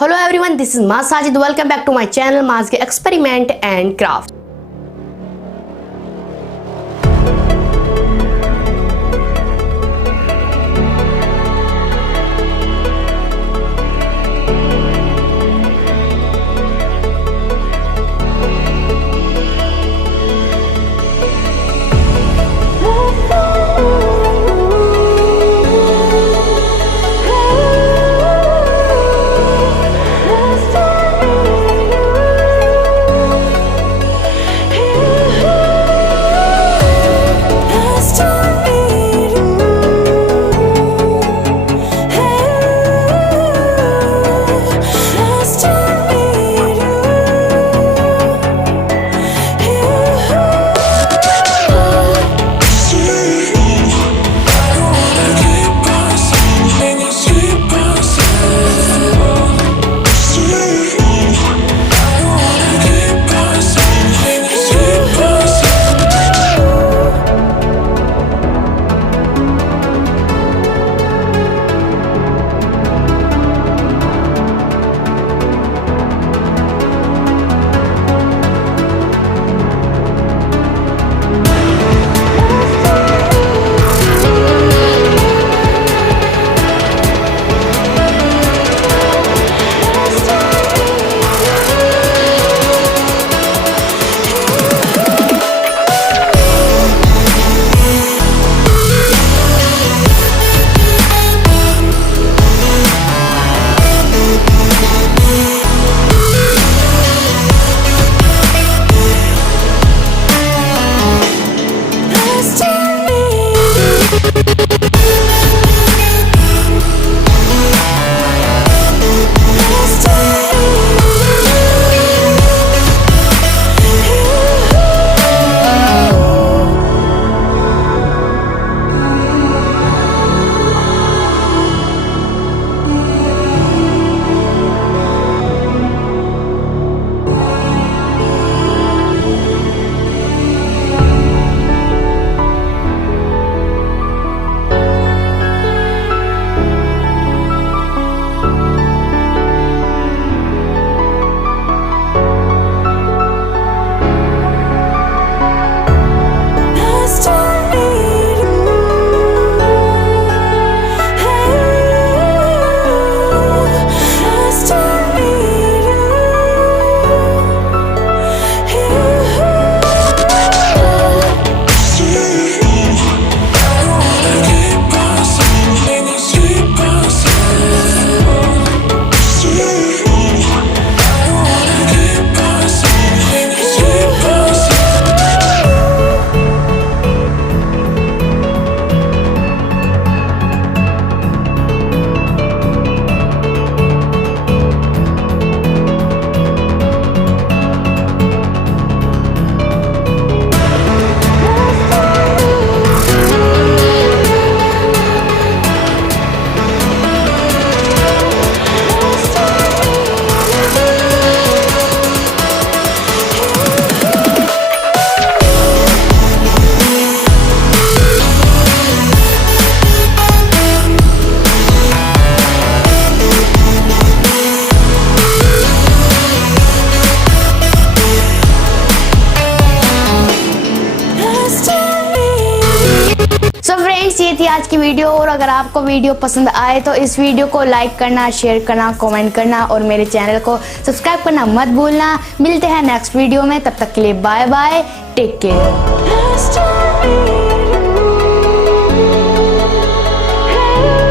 Hello everyone, this is Maaz Sajid. Welcome back to my channel Maaz Experiment and Craft. ये थी आज की video. और अगर आपको वीडियो पसंद आए तो इस वीडियो को लाइक करना, शेयर करना, कमेंट करना और मेरे चैनल को सब्सक्राइब करना मत भूलना। मिलते हैं नेक्स्ट वीडियो में, तब तक के लिए बाय बाय, टेक केयर।